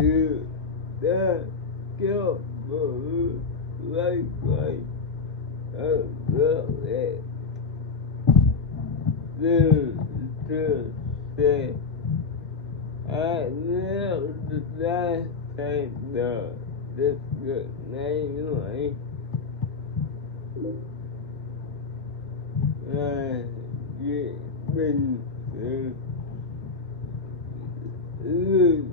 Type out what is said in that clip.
sự đã kéo bờ lấy quay ở đó để từ từ sẽ nếu ra thay đổi được việc này nói là chuyện bình thường